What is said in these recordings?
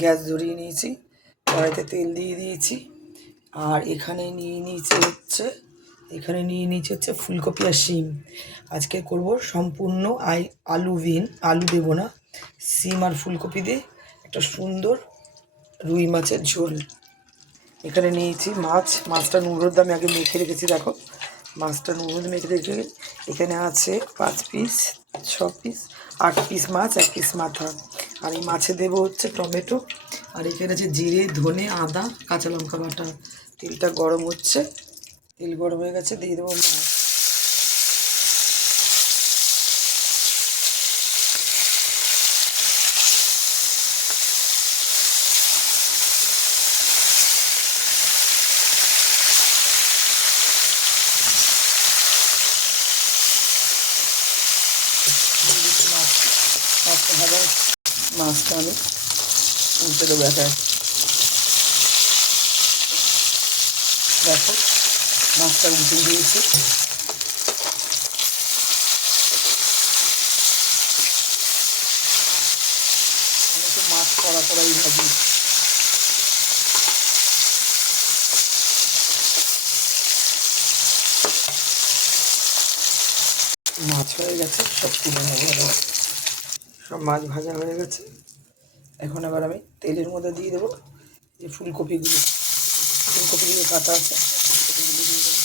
Gas ধরিয়ে নিয়েছি, কড়াইতে তেল দিয়ে দিয়েছি। আর এখানে নিয়ে নিয়েছি হচ্ছে ফুলকপি আর শিম। আজকে করব সম্পূর্ণ আলু দেবো না, শিম আর ফুলকপি দিয়ে একটা সুন্দর রুই মাছের ঝোল। এখানে নিয়েছি মাছটা নুন হলুদ আমি আগে মেখে রেখেছি। দেখো মাছটা নুন হলুদ মেখে রেখে এখানে আছে 5 পিস 6 পিস 8 পিস মাছ, 1 পিস মাথা। আর এই মাছে দেবো হচ্ছে টমেটো, আর এখানে আছে জিরে ধনে আদা কাঁচা লঙ্কা বাটা। তেলটা গরম হচ্ছে, তেল গরম হয়ে গেছে, দিয়ে দেবো মাছ। মাছটা আমি উল্টে দেবো একা। দেখো মাছটা উল্টে দিয়েছি। আমি তো মাছ কড়াই ভাজি। মাছ হয়ে গেছে, সব তুলে নেবো। সব মাছ ভাজা হয়ে গেছে। এখন আবার আমি তেলের মধ্যে দিয়ে দেবো যে ফুলকপিগুলো কাটা আছে, ফুলকপিগুলো দিয়ে দেবো।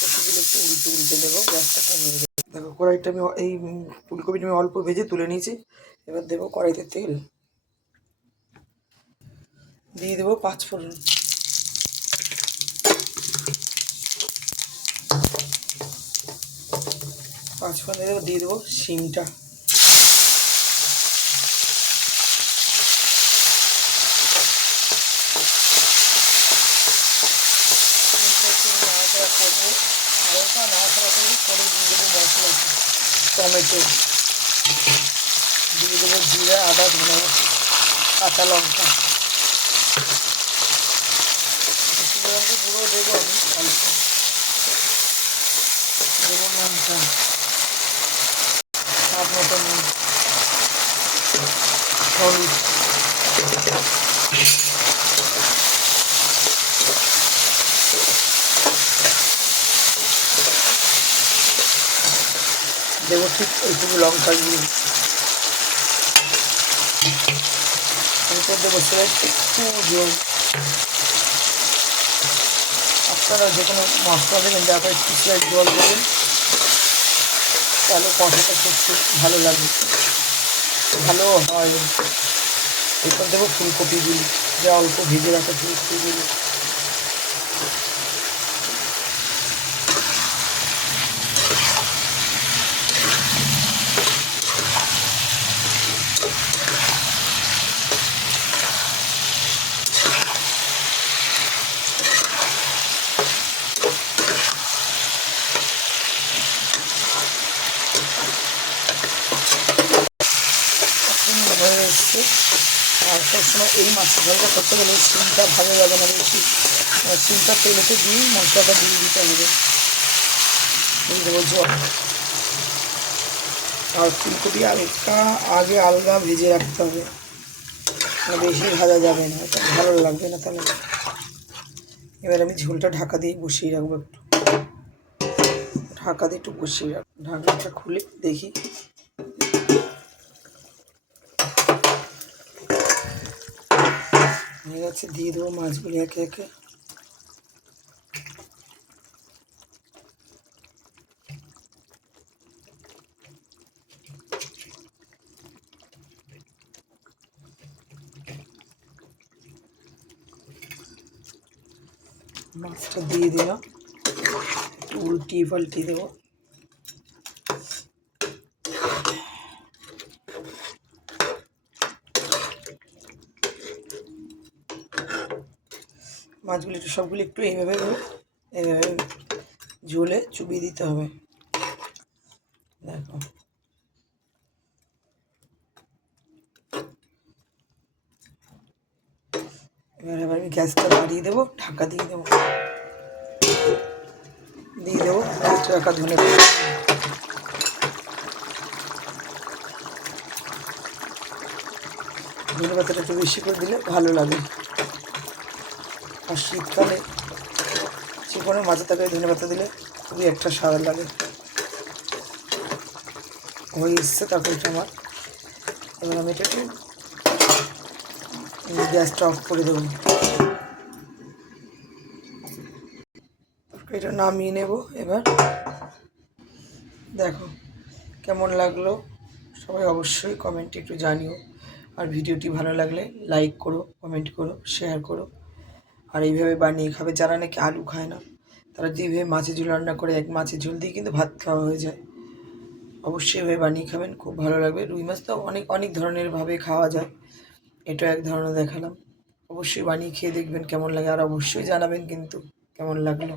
কপিগুলো একটু উল্টে দেবো, গ্যাসটা কমিয়ে দেবো। দেখো কড়াইটা আমি এই ফুলকপিটা আমি অল্প ভেজে তুলে নিয়েছি। এবার দেবো কড়াইতে তেল, দিয়ে দেবো 5 ফোড়ন। দিয়ে দেবো শিমটা। করবো হালকা নাড়াচাড়া করে দিয়ে দেবো মশলা, টমেটো দিয়ে দেবো, জিরা আদা ধনে কাঁচা লঙ্কা। গুঁড়ো দেবো আমি অল্প, দেবো নুনটা স্বাদ মতো, নুন হলুদ। দেবো ঠিক এইটুকু লঙ্কা দিয়ে, এরপর দেবো সে একটু জল। আপনারা যে কোনো মশলা দেবেন যাতে একটু জল দেবেন, তাহলে কষাটা করতে ভালো লাগে, ভালো হয়। এরপর দেবো ফুলকপিগুলি, যা অল্প ভেজে রাখা ফুলকপিগুলি। হয়ে এসছে। আর সবসময় এই মাছের ঝোলটা করতে গেলে শিমটা ভাজা যাবে না বেশি, শিমটা তেলেতে দিয়ে মশলাটা দিয়ে দিতে হবে। দিয়ে দেবো জল। আর ফুলকপি আগে আলগা ভেজে রাখতে হবে, বেশি ভাজা যাবে না, এটা ভালো লাগবে না তাহলে। এবার আমি ঝোলটা ঢাকা দিয়ে বসিয়ে রাখবো, একটু বসিয়ে রাখবো। ঢাকনাটা খুলে দেখি, হয়ে গেছে। দিয়ে দেবো মাছগুলি একে একে। মাছটা দিয়ে দিলাম, একটু উল্টিয়ে পাল্টিয়ে দেবো। মাছগুলি একটু সবগুলি একটু এইভাবে ঝোলে চুবিয়ে দিতে হবে। দেখো এবার আমি গ্যাসটা বাড়িয়ে দেবো, ঢাকা দিয়ে দেবো, একটু রাখা ধনে পাতাটা একটু বেশি করে দিলে ভালো লাগে। আর শীতকালে চিকনে মাছের তরকারি ধনে পাতা দিলে খুবই একটা স্বাদ লাগে। হয়ে এসছে তরকারিটা আমার। এবার আমি এটা একটু গ্যাসটা অফ করে দেবো, তরকারিটা নামিয়ে নেব। এবার দেখো কেমন লাগলো সবাই অবশ্যই কমেন্টে একটু জানিও। আর ভিডিওটি ভালো লাগলে লাইক করো, কমেন্ট করো, শেয়ার করো। আর এইভাবে বানিয়ে খাবে। যারা নাকি আলু খায় না তারা যেভাবে মাছের ঝোল রান্না করে, এক মাছের ঝোল দিয়ে কিন্তু ভাত খাওয়া হয়ে যায়। অবশ্যই এভাবে বানিয়ে খাবেন, খুব ভালো লাগবে। রুই মাছ তো অনেক অনেক ধরনের ভাবে খাওয়া যায়, এটা এক ধরনের দেখালাম। অবশ্যই বানিয়ে খেয়ে দেখবেন কেমন লাগে, আর অবশ্যই জানাবেন কিন্তু কেমন লাগলো।